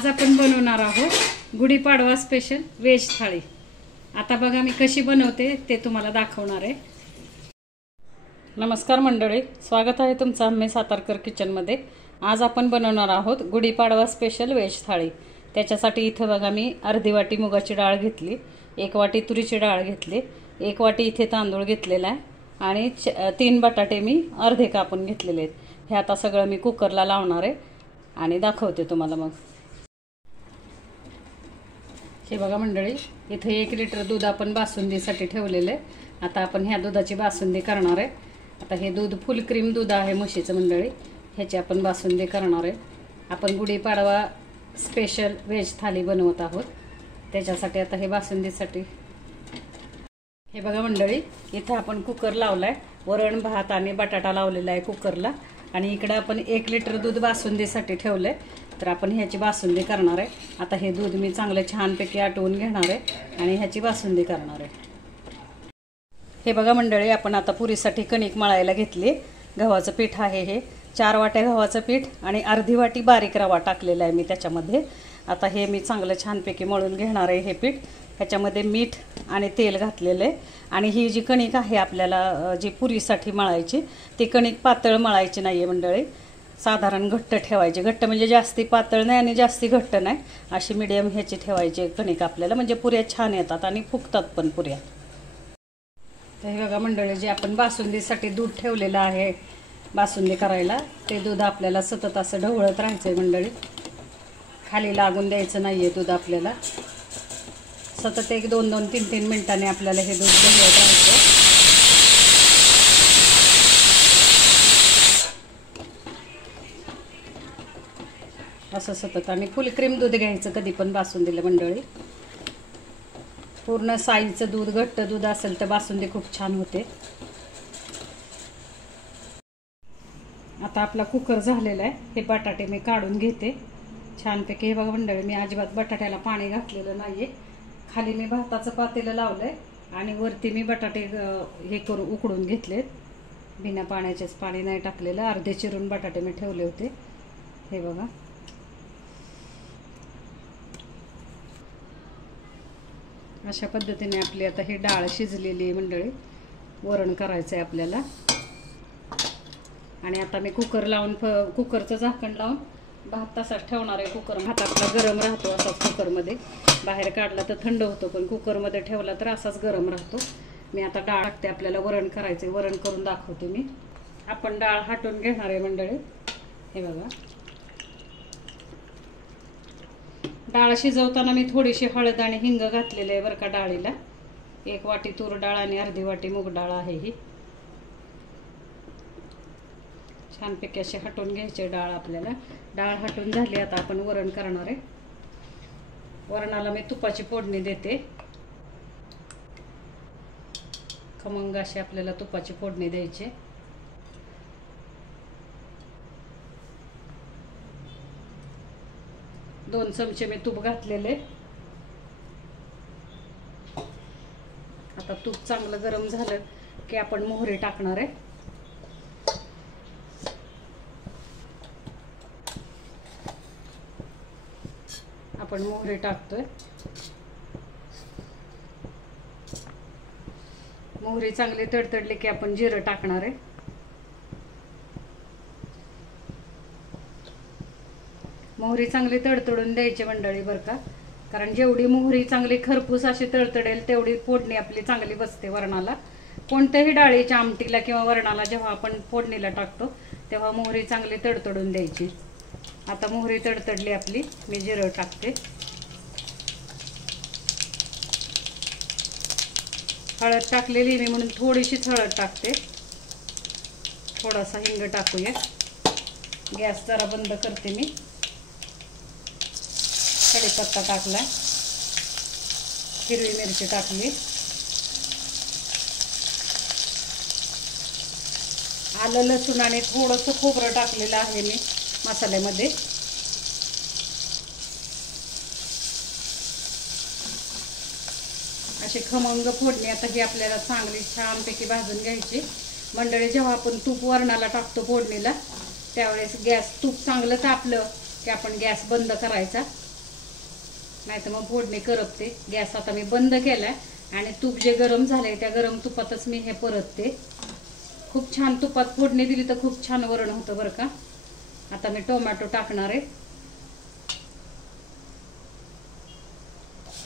आज आपण बनवणार आहोत गुढीपाडवा स्पेशल व्हेज थाळी। आता बघा मी कशी बनवते ते तुम्हाला दाखवणार आहे। नमस्कार मंडळी, स्वागत आहे तुमचं आम्ही सातारकर किचन मध्ये। आज आपण बनवणार आहोत गुढीपाडवा स्पेशल व्हेज थाळी। त्याच्यासाठी इथे बघा मी अर्धी वाटी मुगाची डाळ घेतली, 1 वाटी तुरीची डाळ घेतली, 1 वाटी इथे तांदूळ घेतलेला आहे आणि 3 बटाटे मी अर्धे कापून घेतलेले आहेत। हे आता सगळं मी कुकरला लावणार आहे आणि दाखवते तुम्हाला। मग हे बघा मंडळी, इथे 1 लिटर दूध आपण बासुंदीसाठी ठेवलेले आहे। आता आपण ह्या दुधाची बासुंदी करणार आहे। आता हे दूध फुल क्रीम दूध आहे म्हशीचं मंडळी, ह्याची आपण बासुंदी करणार आहे। आपण गुढीपाडवा स्पेशल व्हेज थाली बनवत आहोत, त्याच्यासाठी आता हे बासुंदीसाठी हे बघा मंडळी, इथे आपण कुकर लावलाय, वरण भात आणि बटाटा लावलेला आहे कुकरला आणि इकडे आपण 1 लिटर दूध बासुंदीसाठी ठेवलंय। तर आपण ह्याची बासुंदी करणार आहे। आता हे दूध मी चांगलं छानपैकी आटवून घेणार आहे आणि ह्याची बासुंदी करणार आहे। हे बघा मंडळी, आपण आता पुरीसाठी कणिक मळायला घेतली। गव्हाचं पीठ आहे हे, 4 वाट्या गव्हाचं पीठ आणि अर्धी वाटी बारीक रवा टाकलेला आहे मी त्याच्यामध्ये। आता हे मी चांगलं छानपैकी मळून घेणार आहे हे पीठ। ह्याच्यामध्ये मीठ आणि तेल घातलेलं आहे आणि ही जी कणिक आहे आपल्याला जी पुरीसाठी मळायची, ती कणिक पातळ मळायची नाही आहे मंडळी, साधारण घट्ट ठेवायची। घट्ट म्हणजे जास्ती पातळ नाही आणि जास्ती घट्ट नाही, अशी मीडियम ह्याची ठेवायची कणिक आपल्याला, म्हणजे पुऱ्या छान येतात आणि फुगतात पण पुऱ्या। तर हे बघा मंडळी, जे आपण बासुंदीसाठी दूध ठेवलेलं आहे बासुंदी करायला, ते दूध आपल्याला सतत असं ढवळत राहायचंय मंडळी, खाली लागून द्यायचं नाहीये दूध आपल्याला। सतत 1-2 3-3 मिनिटांनी आपल्याला हे दूध ढवळत राहायचं। असं सतत आणि फुल क्रीम दूध घ्यायचं कधी पण बासुंदीला मंडळी। पूर्ण साईचं दूध, घट्ट दूध असेल तर बासुंदी खूप छान होते। आता आपला कुकर झालेला आहे, हे बटाटे मी काढून घेते छानपैकी। हे बघा मंडळी, मी अजिबात बटाट्याला पाणी घातलेलं नाहीये, खाली मी भाताचं पातेलं लावलंय आणि वरती मी बटाटे हे करून उकडून घेतलेत, बिना पाण्याचेच, पाणी नाही टाकलेलं। अर्धे चिरून बटाटे मी ठेवले होते, हे बघा। अशा पद्धतीने आपली आता ही डाळ शिजलेली आहे मंडळी, वरण करायचं आहे आपल्याला। आणि आता मी कुकर लावून कुकरचं झाकण लावून भात तसाच ठेवणार आहे। कुकर भात आपला गरम राहतो असाच कुकरमध्ये, बाहेर काढला तर थंड होतो पण कुकरमध्ये ठेवला तर असाच गरम राहतो। मी आता डाळ टाकते, आपल्याला वरण करायचे, वरण करून दाखवते मी। आपण डाळ हाटून घेणार आहे मंडळी, हे बघा। डाळ शिजवताना मी थोडीशी हळद आणि हिंग घातलेले आहे बरं का डाळीला। 1 वाटी तूर डाळ आणि अर्धी वाटी मूग डाळ आहे ही। छानपैकी अशी हटवून घ्यायची डाळ आपल्याला। डाळ हटून झाली, आता आपण वरण करणार आहे। वरणाला मी तुपाची फोडणी देते, खमंग अशी आपल्याला तुपाची फोडणी द्यायची। दोन चमचे मी तूप घातलेले। आता तूप चांगलं गरम झालं की आपण मोहरी टाकणार आहे। आपण मोहरी टाकतोय, मोहरी चांगली तडतडली की आपण जिरं टाकणार आहे। मोहरी चांगली तडतडून द्यायची मंडळी बरं का, कारण जेवढी मोहरी चांगली खरपूस अशी तडतडेल तेवढी फोडणी आपली चांगली बसते वरणाला। कोणत्याही डाळीच्या आमटीला किंवा वरणाला जेव्हा आपण फोडणीला टाकतो तेव्हा मोहरी चांगली तडतडून द्यायची। आता मोहरी तडतडली आपली, मी जिरं टाकते। हळद टाकलेली मी म्हणून थोडीशीच हळद टाकते, थोडासा हिंग टाकूया। गॅस जरा बंद करते मी, कढीपत्ता टाकला, हिरवी मिरची टाकली, आलं लसूण आणि थोडंसं खोबरं टाकलेलं आहे मी मसाल्यामध्ये। अशी खमंग फोडणी आता ही आपल्याला चांगली छानपैकी भाजून घ्यायची मंडळी। जेव्हा आपण तूप वरणाला टाकतो फोडणीला त्यावेळेस गॅस तूप चांगलं तापलं की आपण गॅस बंद करायचा नाही तर मग फोडणी करपते. गॅस आता मी बंद केलाय आणि तूप जे गरम झालंय त्या गरम तुपातच मी हे परतते. खूप छान तुपात फोडणी दिली तर खूप छान वरण होतं बरं का. आता मी टोमॅटो टाकणार आहे.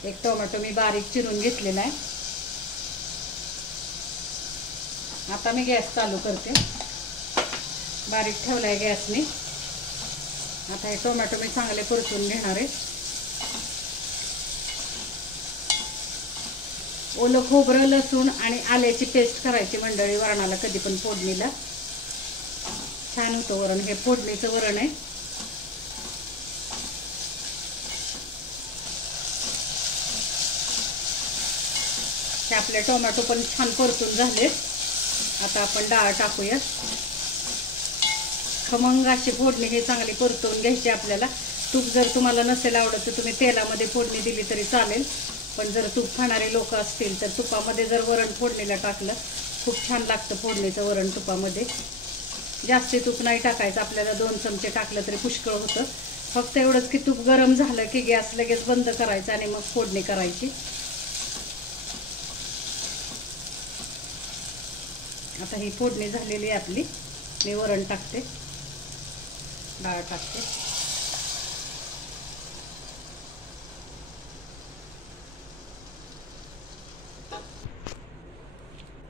एक टोमॅटो मी बारीक चिरून घेतलेला आहे. आता मी गॅस चालू करते. बारीक ठेवलाय गॅस मी. आता हे टोमॅटो मी चांगले परतून घेणार आहे. ओलं खोबरं, लसूण आणि आल्याची पेस्ट करायची मंडळी वरणाला कधी पण फोडणीला. छान होतं वरण. हे फोडणीचं वरण आहे. ते आपले टोमॅटो पण छान परतून झाले. आता आपण डाळ टाकूया. खमंग अशी फोडणी हे चांगली परतवून घ्यायची आपल्याला. तूप जर तुम्हाला नसेल आवडत तर तुम्ही तेलामध्ये फोडणी दिली तरी चालेल. पण जर तूप खाणारे लोक असतील तर तुपामध्ये जर वरण फोडणीला टाकलं खूप छान लागतं फोडणीचं वरण तुपामध्ये. जास्त तूप नाही टाकायचं आपल्याला. 2 चमचे टाकलं तरी पुष्कळ होतं. फक्त एवढंच की तूप गरम झालं की गॅस लगेच बंद करायचा आणि मग फोडणी करायची. आता ही फोडणी झालेली आहे आपली. मी वरण टाकते, डाळ टाकते.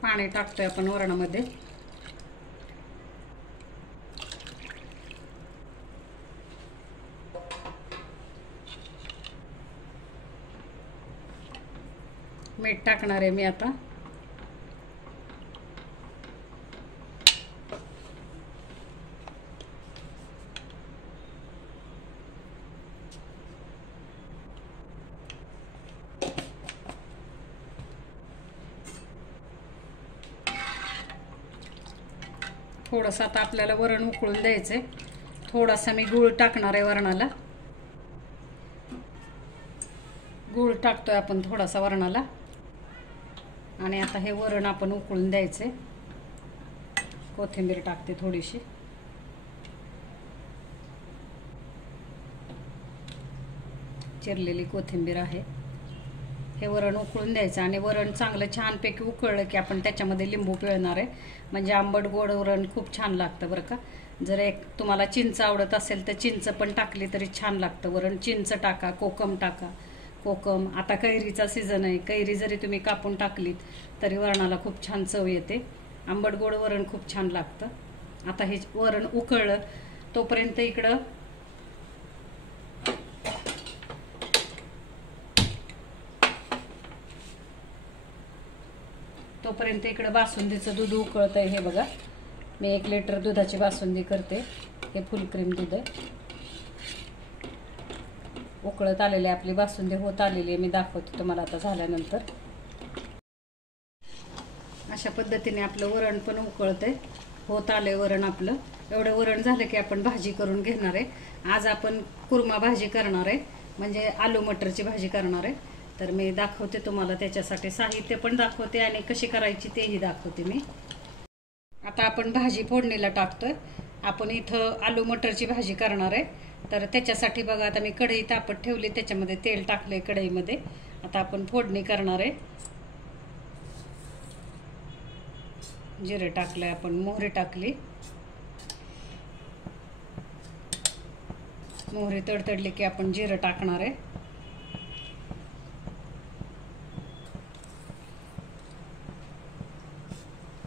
पाणी टाकतोय आपण वरणामध्ये. मीठ टाकणार आहे मी आता. थोडंसं आता आपल्याला वरण उकळून द्यायचंय. थोडासा मी गूळ टाकणार आहे वरणाला. गूळ टाकतोय आपण थोडासा वरणाला. आणि आता हे वरण आपण उकळून द्यायचंय. कोथिंबीर टाकते थोडीशी. चिरलेली कोथिंबीर आहे. हे वरण उकळून द्यायचं आणि वरण चांगलं छानपैकी उकळलं की आपण त्याच्यामध्ये लिंबू पिळणार आहे. म्हणजे आंबट गोड वरण खूप छान लागतं बरं का. जर एक तुम्हाला चिंच आवडत असेल तर चिंच पण टाकली तरी छान लागतं वरण. चिंच टाका, कोकम टाका. कोकम आता कैरीचा सीझन आहे. कैरी जरी तुम्ही कापून टाकलीत तरी वरणाला खूप छान चव येते. आंबट गोड वरण खूप छान लागतं. आता हे वरण उकळलं तोपर्यंत इकडं बासुंदीचं दूध उकळत आहे. हे बघा मी 1 लिटर दुधाची बासुंदी करते. हे फुल क्रीम दूध आहे. उकळत आलेली आपली बासुंदी होत आलेली आहे. मी दाखवते तुम्हाला आता झाल्यानंतर. अशा पद्धतीने आपलं वरण पण उकळतंय. होत आलंय वरण आपलं. एवढं वरण झालं की आपण भाजी करून घेणार आहे. आज आपण कुर्मा भाजी करणार आहे. म्हणजे आलू मटरची भाजी करणार आहे. तर मी दाखवते तुम्हाला. त्याच्यासाठी साहित्य पण दाखवते आणि कशी करायची तेही दाखवते मी. आता आपण भाजी फोडणीला टाकतोय. आपण इथं आलू मटरची भाजी करणार आहे. तर त्याच्यासाठी बघा आता मी कढई तापत ठेवली. त्याच्यामध्ये तेल टाकले कढईमध्ये. आता आपण फोडणी करणार आहे. जिरे टाकले आपण. मोहरी टाकली. मोहरी तडतडली की आपण जिरं टाकणार आहे.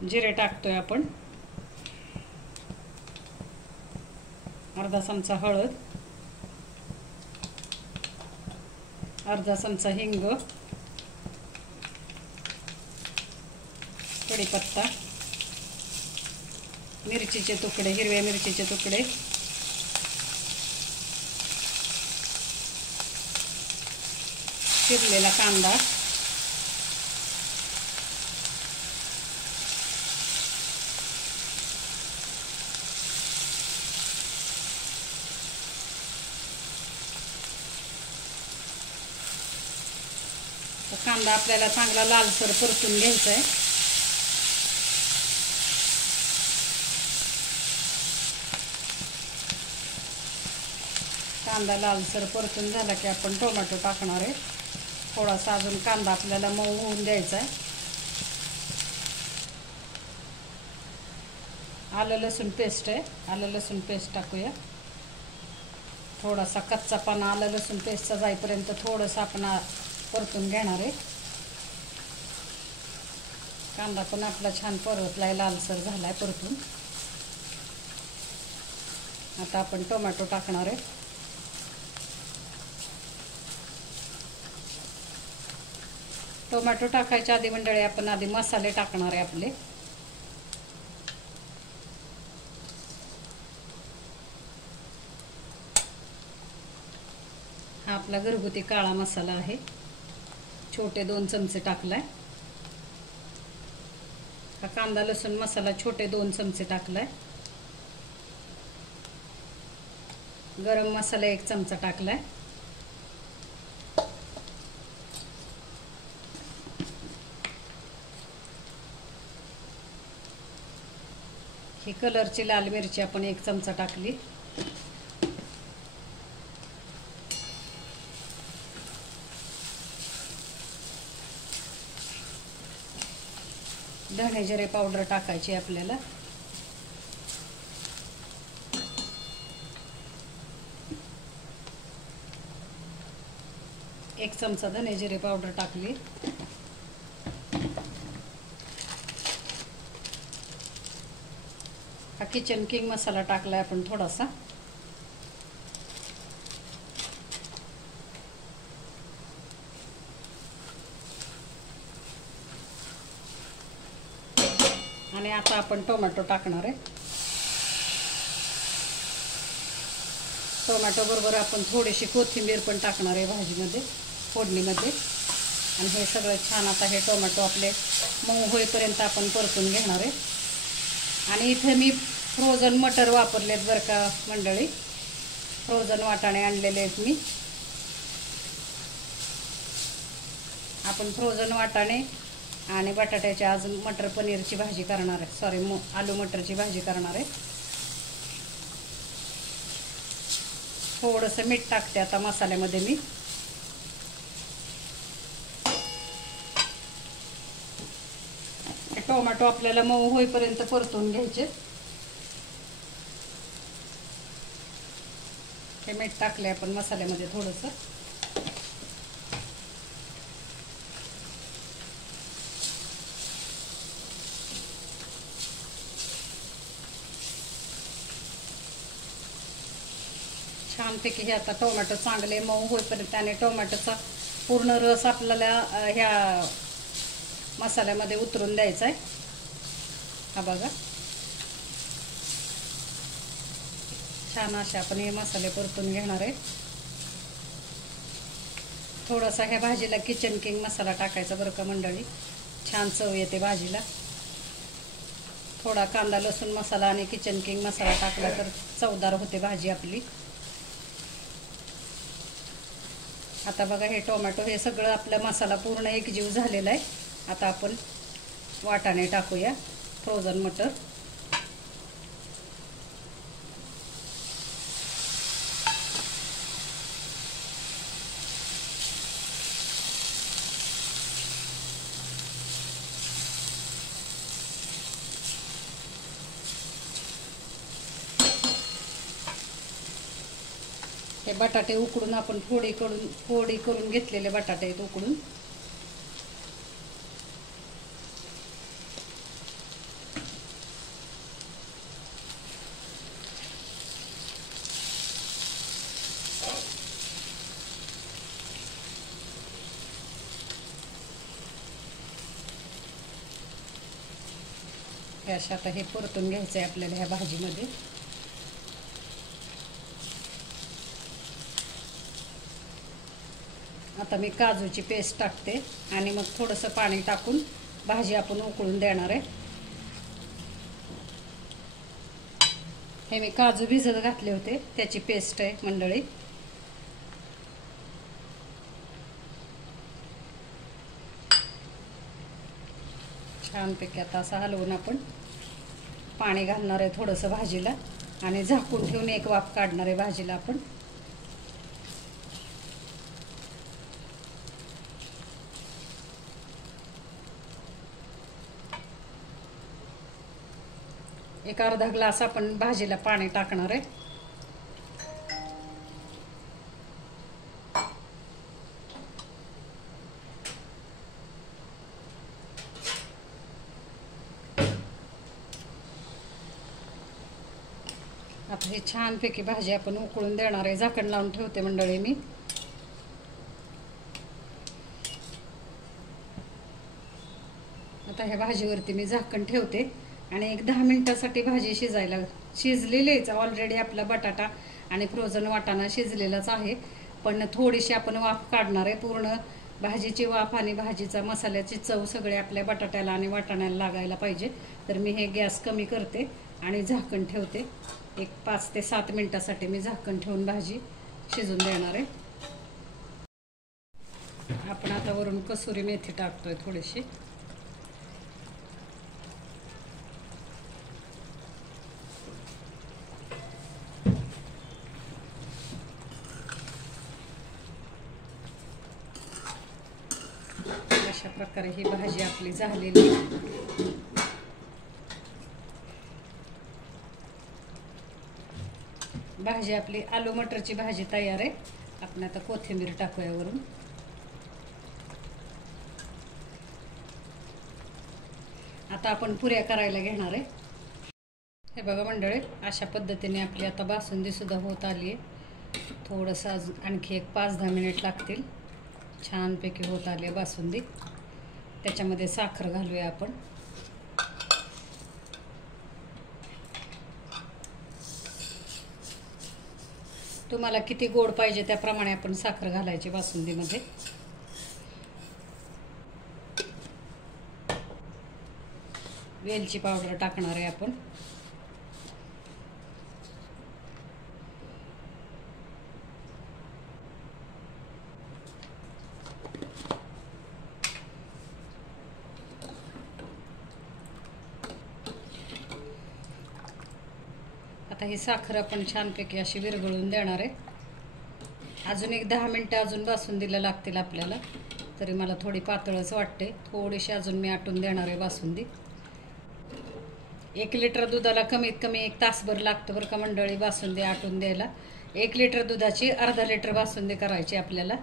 जिरे टाकतोय आपण. अर्धा चमचा हळद, अर्धा चमचा हिंग, कढीपत्ता, मिरचीचे तुकडे, हिरव्या मिरचीचे तुकडे, चिरलेला कांदा, कांदा आपल्याला चांगला लालसर परतून घ्यायचा आहे. कांदा लालसर परतून झाला की आपण टोमॅटो टाकणार आहे. थोडासा अजून कांदा आपल्याला मऊ होऊन द्यायचा आहे. आलं लसूण पेस्ट आहे, आलं लसूण पेस्ट टाकूया. थोडासा कच्चापणा आलं लसूण पेस्टचा जाईपर्यंत थोडंसं आपण परतून घेणार आहे. कांदा पण आपला छान परतलाय, लालसर झालाय परतून. आता आपण टोमॅटो टाकणार आहे. टोमॅटो टाकायच्या आधी मंडळी आपण आधी मसाले टाकणार आहे आपले. हा आपला घरगुती काळा मसाला आहे, छोटे 2 चमचे टाकलाय. हा कांदा लसूण मसाला छोटे 2 चमचे टाकलाय. गरम मसाला 1 चमचा टाकलाय. ही कलरची लाल मिरची आपण 1 चमचा टाकली. धणे जिरे पावडर टाकायची आपल्याला. एक चमचा धणे जिरे पावडर टाकली. हा किचन किंग मसाला टाकलाय आपण थोडासा. आणि आता आपण टोमॅटो टाकणार आहे. टोमॅटो बरोबर आपण थोडीशी कोथिंबीर पण टाकणार आहे भाजीमध्ये, फोडणीमध्ये. आणि हे सगळं छान आता हे टोमॅटो आपले मऊ होईपर्यंत आपण परतून घेणार आहे. आणि इथे मी फ्रोझन मटर वापरलेत बरं का मंडळी, फ्रोझन वाटाणे आणलेले आहेत मी. आपण फ्रोझन वाटाणे आणि बटाट्याची आज मटर पनीरची भाजी करणार आहे, सॉरी आलू मटरची भाजी करणार आहे. थोडंसं मीठ टाकते आता मसाल्यामध्ये मी. टोमॅटो आपल्याला मऊ होईपर्यंत परतून घ्यायचे. हे मीठ टाकले आपण मसाल्यामध्ये थोडंसं. छानपैकी हे आता टोमॅटो चांगले मऊ होईपर्यंत आणि टोमॅटोचा पूर्ण रस आपल्याला ह्या मसाल्यामध्ये उतरून द्यायचा आहे. हा बघा, छान असे आपण हे मसाले परतून घेणार आहे. थोडासा ह्या भाजीला किचन किंग मसाला टाकायचा बरं का मंडळी, छान चव येते भाजीला. थोडा कांदा लसूण मसाला आणि किचन किंग मसाला टाकला तर चवदार होते भाजी आपली. आता बघा हे टोमॅटो हे सगळं आपला मसाला पूर्ण एकजीव झालेला आहे. आता आपण वाटाणे टाकूया, फ्रोझन मटर. हे बटाटे उकडून आपण फोडी करून घेतलेले बटाटे आहेत उकडून. हे अशा आता हे परतून घ्यायचं आहे आपल्याला ह्या भाजीमध्ये. आता मी काजूची पेस्ट टाकते आणि मग थोडंसं पाणी टाकून भाजी आपण उकळून देणार आहे. हे मी काजू भिजत घातले होते त्याची पेस्ट आहे मंडळी. छानपैकी आता असं हलवून आपण पाणी घालणार आहे थोडंसं भाजीला आणि झाकून ठेवून एक वाफ काढणार आहे भाजीला आपण. एक अर्धा ग्लास आपण भाजीला पाणी टाकणार आहे. आता ही छानपैकी भाजी आपण उकळून देणार आहे. झाकण लावून ठेवते मंडळी मी. आता ह्या भाजीवरती मी झाकण ठेवते आणि एक 10 मिनिटासाठी भाजी शिजलेली आहे ऑलरेडी. आपला बटाटा आणि फ्रोझन वाटाणा शिजलेलाच आहे, पण थोडीशी आपण वाफ काढणार आहे. पूर्ण भाजीची वाफ आणि भाजीचा मसाल्याची चव सगळे आपल्या बटाट्याला आणि वाटाण्याला लागायला पाहिजे. तर मी हे गॅस कमी करते आणि झाकण ठेवते. एक 5 ते 7 मिनिटासाठी मी झाकण ठेवून भाजी शिजून देणार आहे. आपण आता वरून कसुरी मेथी टाकतोय थोडीशी. अशा प्रकारे ही भाजी आपली झालेली. भाजी आपली आलू मटरची भाजी तयार आहे. आपण आता कोथिंबीर टाकूया वरून. आता आपण पुऱ्या करायला घेणार आहे. हे बघा मंडळी, अशा पद्धतीने आपली आता बासुंदी सुद्धा होत आली आहे. थोडंसं आणखी एक 5-10 मिनिट लागतील. छानपैकी होत आली आहे बासुंदी. त्याच्यामध्ये साखर घालूया आपण. तुम्हाला किती गोड पाहिजे त्याप्रमाणे आपण साखर घालायची बासुंदीमध्ये. वेलची पावडर टाकणार आहे आपण. आता ही साखर आपण छानपैकी अशी विरघळून देणार आहे. अजून एक 10 मिनिटं अजून बासुंदीला लागतील आपल्याला. तरी मला थोडी पातळच वाटते. थोडीशी अजून मी आटून देणार आहे बासुंदी. 1 लिटर दुधाला कमीत कमी 1 तासभर लागतं बरं का मंडळी बासुंदी आटून द्यायला. 1 लिटर दुधाची अर्धा लिटर बासुंदी करायची आपल्याला.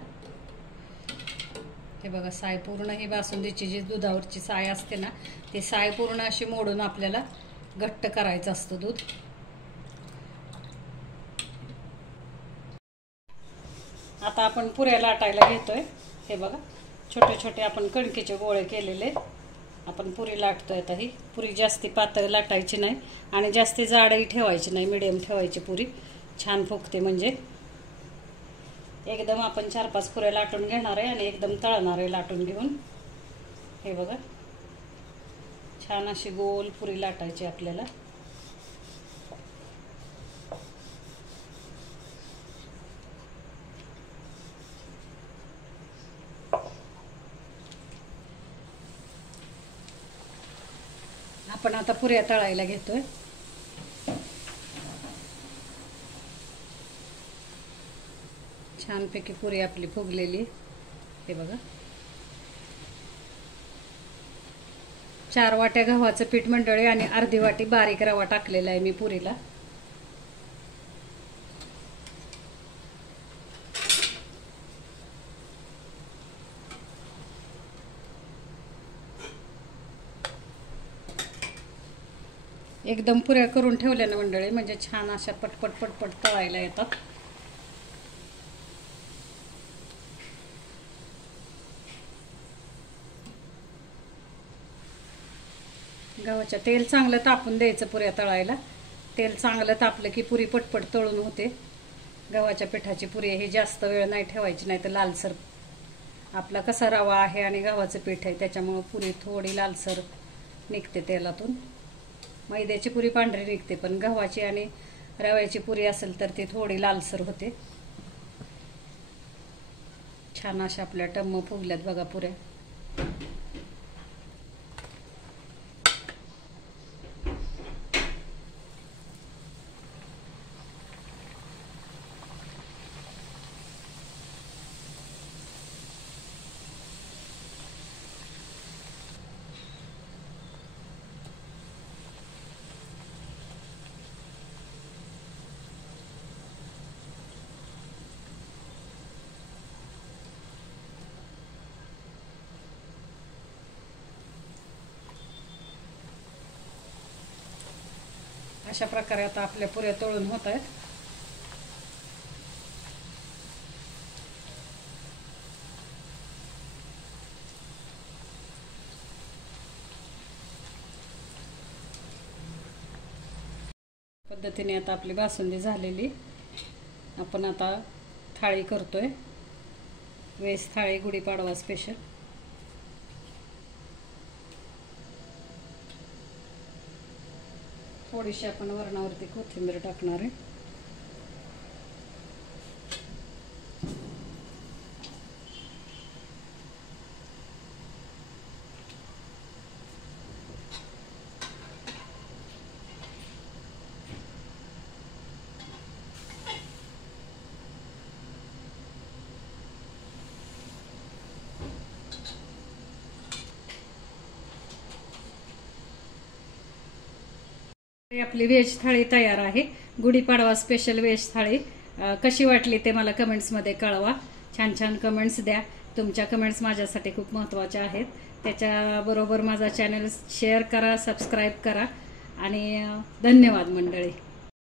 हे बघा, साय पूर्ण ही बासुंदीची जी दुधावरची साय असते ना, ती साय पूर्ण अशी मोडून आपल्याला घट्ट करायचं असतं दूध. आता आपण पुऱ्या लाटायला घेतोय. हे बघा, छोटे छोटे आपण कणकेचे गोळे केलेले आपण पुरी लाटतोय. आता ही पुरी जास्ती पातळ लाटायची नाही आणि जास्ती जाडही ठेवायची नाही, मिडियम ठेवायची. पुरी छान फुगते. म्हणजे एकदम आपण 4-5 पुऱ्या लाटून घेणार आहे आणि एकदम तळणार आहे लाटून घेऊन. हे बघा, छान अशी गोल पुरी लाटायची आपल्याला. आपण आता पुऱ्या तळायला घेतोय. छानपैकी पुरी आपली फुगलेली. हे बघा, 4 वाट्या गव्हाचं पीठ मंडळी आणि अर्धी वाटी बारीक रवा टाकलेला आहे मी पुरीला. एकदम पुऱ्या करून ठेवल्या ना मंडळी, म्हणजे छान अशा पटपट पटपट तळायला येतात. गव्हाचं तेल चांगलं तापून द्यायचं पुऱ्या तळायला. तेल चांगलं तापलं की पुरी पटपट तळून होते. गव्हाच्या पिठाची पुरी ही जास्त वेळ नाही ठेवायची, नाही तर लालसर. आपला कसा रवा आहे आणि गव्हाचं पीठ आहे त्याच्यामुळे पुरी थोडी लालसर निघते तेलातून. मैद्याची पुरी पांढरी निघते, पण गव्हाची आणि रव्याची पुरी असेल तर ती थोडी लालसर होते. छान अशा आपल्या टम्म फुगल्यात बघा पुऱ्या. अशा प्रकारे आता आपल्या पुऱ्या तळून होत आहेत. पद्धतीने आता आपली बासुंदी झालेली. आपण आता थाळी करतोय, वेज थाळी गुढीपाडवा स्पेशल. थोडीशी आपण वरणावरती कोथिंबीर टाकणार आहे. आपली व्हेज थाळी तयार आहे. गुढीपाडवा स्पेशल व्हेज थाळी. कशी वाटली ते मला कमेंट्समध्ये कळवा. छान छान कमेंट्स द्या. तुमच्या कमेंट्स माझ्यासाठी खूप महत्त्वाच्या आहेत. त्याच्याबरोबर माझा चॅनल शेअर करा, सबस्क्राईब करा आणि धन्यवाद मंडळी.